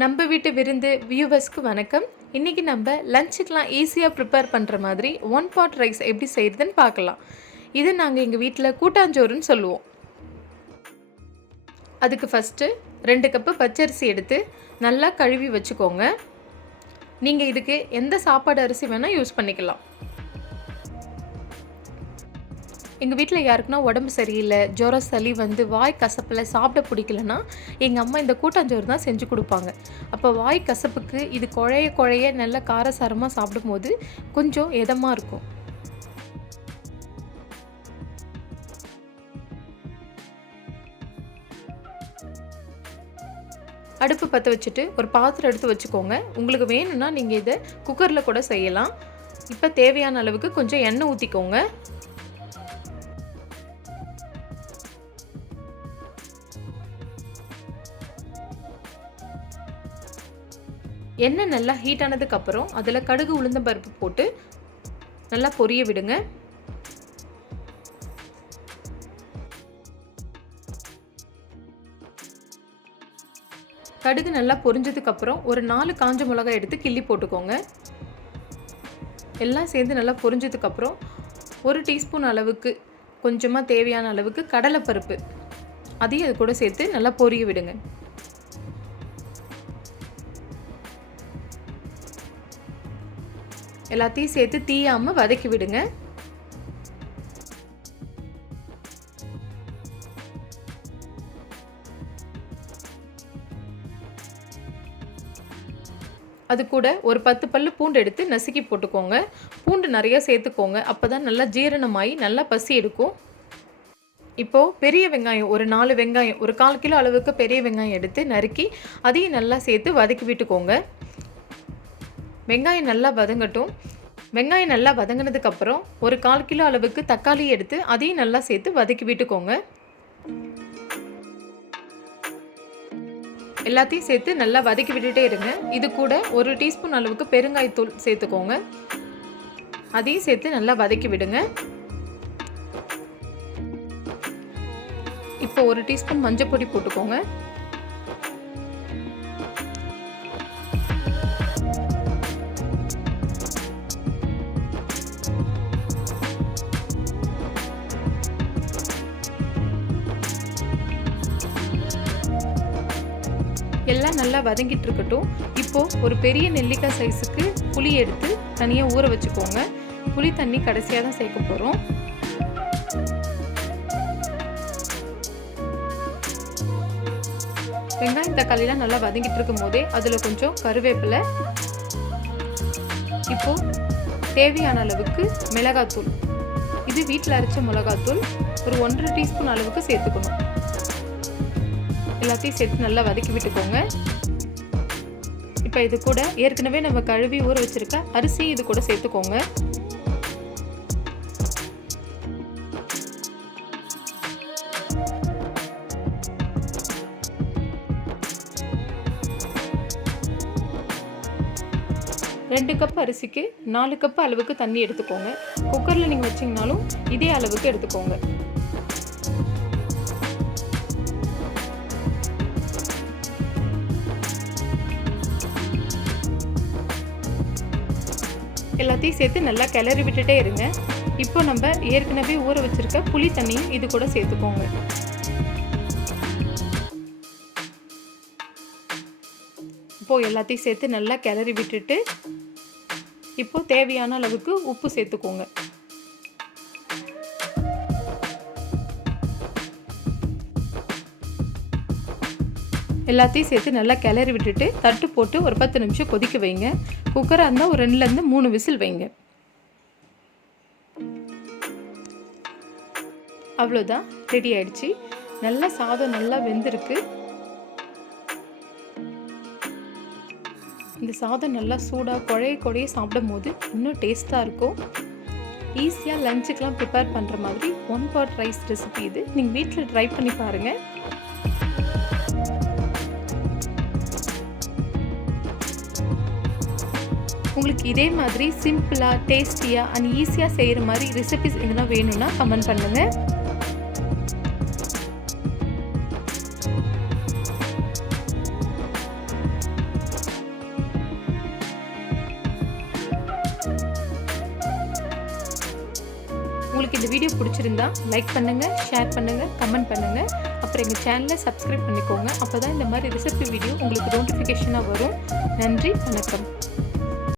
நம்ம வீட்டு விருந்து வியூவர்ஸ்க்கு வணக்கம். இன்றைக்கி நம்ம லஞ்சுக்கெலாம் ஈஸியாக ப்ரிப்பேர் பண்ணுற மாதிரி ஒன் பாட் ரைஸ் எப்படி செய்கிறதுன்னு பார்க்கலாம். இது நாங்கள் எங்கள் வீட்டில் கூட்டாஞ்சோறுன்னு சொல்லுவோம். அதுக்கு ஃபஸ்ட்டு 2 கப்பு பச்சரிசி எடுத்து நல்லா கழுவி வச்சுக்கோங்க. நீங்கள் இதுக்கு எந்த சாப்பாடு அரிசி வேணால் யூஸ் பண்ணிக்கலாம். எங்கள் வீட்டில் யாருக்குன்னா உடம்பு சரியில்லை, ஜுரம் சளி வந்து வாய் கசப்பில் சாப்பிட பிடிக்கலன்னா எங்கள் அம்மா இந்த கூட்டாஞ்சோறு தான் செஞ்சு கொடுப்பாங்க. அப்போ வாய் கசப்புக்கு இது குழைய நல்ல காரசாரமாக சாப்பிடும்போது கொஞ்சம் இதமாக இருக்கும். அடுப்பு பற்ற வச்சுட்டு ஒரு பாத்திரம் எடுத்து வச்சுக்கோங்க. உங்களுக்கு வேணும்னா நீங்கள் இதை குக்கரில் கூட செய்யலாம். இப்போ தேவையான அளவுக்கு கொஞ்சம் எண்ணெய் ஊற்றிக்கோங்க. எண்ணெய் நல்லா ஹீட் ஆனதுக்கப்புறம் அதில் கடுகு உளுந்தம் பருப்பு போட்டு நல்லா பொரிய விடுங்க. கடுகு நல்லா பொரிஞ்சதுக்கப்புறம் ஒரு 4 காஞ்ச மிளகாய் எடுத்து கிள்ளி போட்டுக்கோங்க. எல்லாம் சேர்ந்து நல்லா பொரிஞ்சதுக்கப்புறம் 1 டீஸ்பூன் அளவுக்கு கொஞ்சமாக தேவையான அளவுக்கு கடலைப்பருப்பு அதையும் அது கூட சேர்த்து நல்லா பொரிய விடுங்க. எல்லாத்தையும் சேர்த்து தீயாமல் வதக்கி விடுங்க. அது கூட ஒரு 10 பல்லு பூண்டு எடுத்து நசுக்கி போட்டுக்கோங்க. பூண்டு நிறைய சேர்த்துக்கோங்க, அப்போ தான் நல்லா ஜீரணமாகி நல்லா பசி எடுக்கும். இப்போது பெரிய வெங்காயம் ஒரு 4 வெங்காயம், ஒரு 1/4 கிலோ அளவுக்கு பெரிய வெங்காயம் எடுத்து நறுக்கி அதையும் நல்லா சேர்த்து வதக்கி விட்டுக்கோங்க. வெங்காயம் நல்லா வதங்கட்டும். வெங்காயம் நல்லா வதங்கினதுக்கப்புறம் ஒரு 1/4 கிலோ அளவுக்கு தக்காளி எடுத்து அதையும் நல்லா சேர்த்து வதக்கி விட்டுக்கோங்க. எல்லாத்தையும் சேர்த்து நல்லா வதக்கி விட்டுட்டே இருங்க. இது கூட 1 டீஸ்பூன் அளவுக்கு பெருங்காயத்தூள் சேர்த்துக்கோங்க. அதையும் சேர்த்து நல்லா வதக்கி விடுங்க. இப்போ 1 டீஸ்பூன் மஞ்சள் பொடி போட்டுக்கோங்க. எல்லாம் நல்லா வதங்கிட்டு இருக்கட்டும். இப்போது ஒரு பெரிய நெல்லிக்காய் சைஸுக்கு புளி எடுத்து தனியாக ஊற வச்சுக்கோங்க. புளி தண்ணி கடைசியாக தான் சேர்க்க போகிறோம். வெங்காயம் தக்காளிலாம் நல்லா வதங்கிட்டு இருக்கும் போதே அதில் கொஞ்சம் கருவேப்பிலை, இப்போது தேவையான அளவுக்கு மிளகாத்தூள், இது வீட்டில் அரைச்ச மிளகாத்தூள் ஒரு 1.5 டீஸ்பூன் அளவுக்கு சேர்த்துக்கணும். எல்லாத்தையும் சேர்த்து நல்லா வதக்கி விட்டுக்கோங்க. இப்போ இது கூட ஏற்கனவே நம்ம கழுவி ஊற வச்சிருக்க அரிசி இது கூட சேர்த்துக்கோங்க. ரெண்டு கப் அரிசிக்கு 4 கப் அளவுக்கு தண்ணி எடுத்துக்கோங்க. குக்கரில் நீங்கள் வச்சிங்கனாலும் இதே அளவுக்கு எடுத்துக்கோங்க. எல்லாத்தையும் சேர்த்து நல்லா கிளறி விட்டுட்டே இருங்க. இப்போ நம்ம ஏற்கனவே ஊற வச்சிருக்க புளி தண்ணியும் இது கூட சேர்த்துக்கோங்க. இப்போது எல்லாத்தையும் சேர்த்து நல்லா கிளறி விட்டுட்டு இப்போ தேவையான அளவுக்கு உப்பு சேர்த்துக்கோங்க. எல்லாத்தையும் சேர்த்து நல்லா கிளறி விட்டுட்டு தட்டு போட்டு ஒரு 10 நிமிஷம் கொதிக்க வைங்க. குக்கராக இருந்தால் ஒரு 2லேருந்து 3 விசில் வைங்க. அவ்வளோதான், ரெடி ஆயிடுச்சு. நல்லா சாதம் நல்லா வெந்திருக்கு. இந்த சாதம் நல்லா சூடாக குழைய சாப்பிடும் போது இன்னும் டேஸ்ட்டாக இருக்கும். ஈஸியாக லஞ்சுக்கெலாம் ப்ரிப்பேர் பண்ணுற மாதிரி ஒன் பாட் ரைஸ் ரெசிபி இது. நீங்கள் வீட்டில் ட்ரை பண்ணி பாருங்கள். உங்களுக்கு இதே மாதிரி சிம்பிளாக டேஸ்டியாக அண்ட் ஈஸியாக செய்கிற மாதிரி ரெசிபிஸ் எதுனா வேணும்னா கமெண்ட் பண்ணுங்கள். உங்களுக்கு இந்த வீடியோ பிடிச்சிருந்தா லைக் பண்ணுங்கள், ஷேர் பண்ணுங்கள், கமெண்ட் பண்ணுங்கள். அப்புறம் எங்கள் சேனலை சப்ஸ்கிரைப் பண்ணிக்கோங்க. அப்போ தான் இந்த மாதிரி ரெசிபி வீடியோ உங்களுக்கு நோட்டிஃபிகேஷனாக வரும். நன்றி, வணக்கம்.